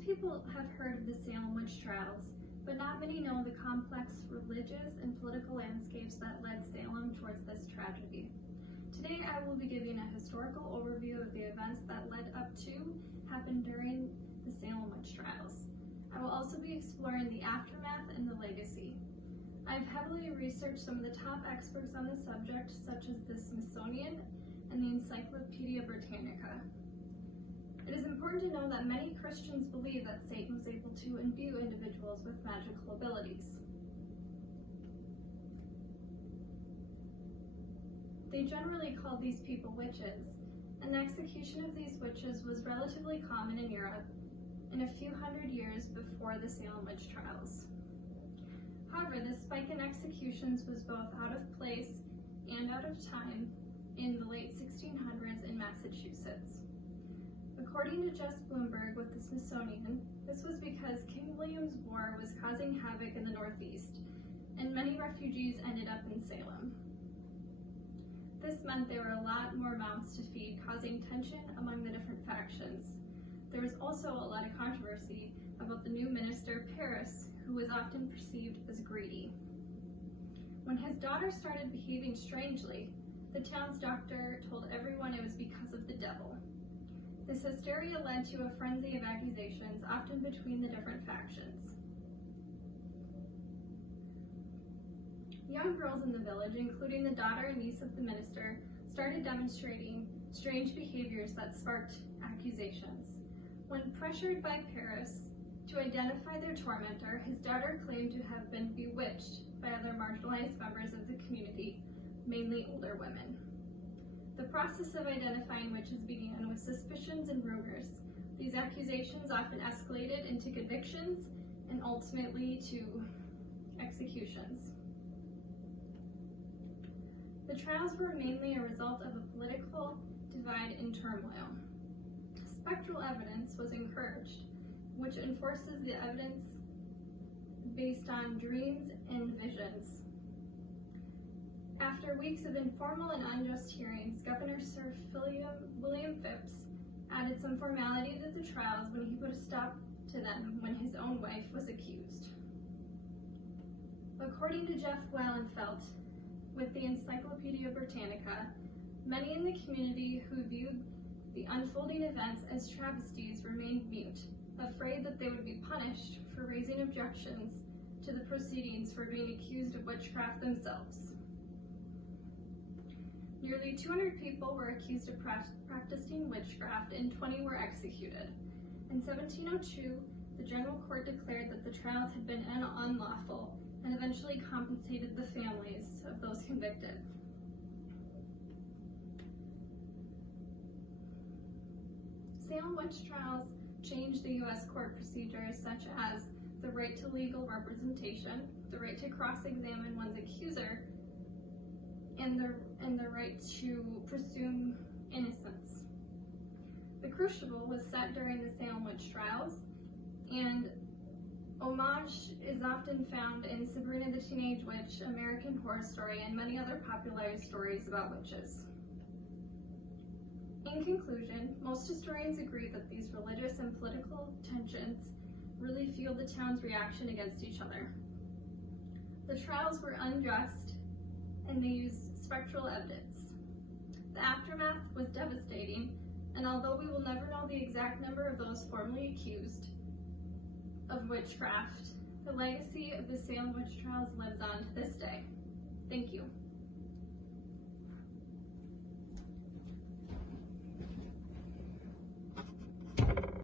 Most people have heard of the Salem witch trials, but not many know the complex religious and political landscapes that led Salem towards this tragedy. Today I will be giving a historical overview of the events that led up to, happened during the Salem witch trials. I will also be exploring the aftermath and the legacy. I've heavily researched some of the top experts on the subject, such as the Smithsonian and the Encyclopedia Britannica. It is important to know that many Christians believe that Satan was able to imbue individuals with magical abilities. They generally called these people witches, and the execution of these witches was relatively common in Europe in a few hundred years before the Salem witch trials. However, this spike in executions was both out of place and out of time in the late 1600s in Massachusetts. According to Jess Bloomberg with the Smithsonian, this was because King William's War was causing havoc in the Northeast, and many refugees ended up in Salem. This meant there were a lot more mouths to feed, causing tension among the different factions. There was also a lot of controversy about the new minister, Paris, who was often perceived as greedy. When his daughter started behaving strangely, the town's doctor told everyone it was because of the devil. This hysteria led to a frenzy of accusations, often between the different factions. Young girls in the village, including the daughter and niece of the minister, started demonstrating strange behaviors that sparked accusations. When pressured by Paris to identify their tormentor, his daughter claimed to have been bewitched by other marginalized members of the community, mainly older women. The process of identifying witches began with suspicions and rumors. These accusations often escalated into convictions and ultimately to executions. The trials were mainly a result of a political divide and turmoil. Spectral evidence was encouraged, which enforces the evidence based on dreams and visions. After weeks of informal and unjust hearings, Governor Sir William Phipps added some formality to the trials when he put a stop to them when his own wife was accused. According to Jeff Wallenfeld with the Encyclopedia Britannica, many in the community who viewed the unfolding events as travesties remained mute, afraid that they would be punished for raising objections to the proceedings for being accused of witchcraft themselves. Nearly 200 people were accused of practicing witchcraft and 20 were executed. In 1702, the General Court declared that the trials had been unlawful and eventually compensated the families of those convicted. Salem witch trials changed the U.S. court procedures such as the right to legal representation, the right to cross-examine one's accuser, and the right to presume innocence. The crucible was set during the Salem witch trials, and homage is often found in Sabrina the Teenage Witch, American Horror Story, and many other popularized stories about witches. In conclusion, most historians agree that these religious and political tensions really fueled the town's reaction against each other. The trials were unjust, and they used spectral evidence. The aftermath was devastating, and although we will never know the exact number of those formally accused of witchcraft, the legacy of the Salem witch trials lives on to this day. Thank you.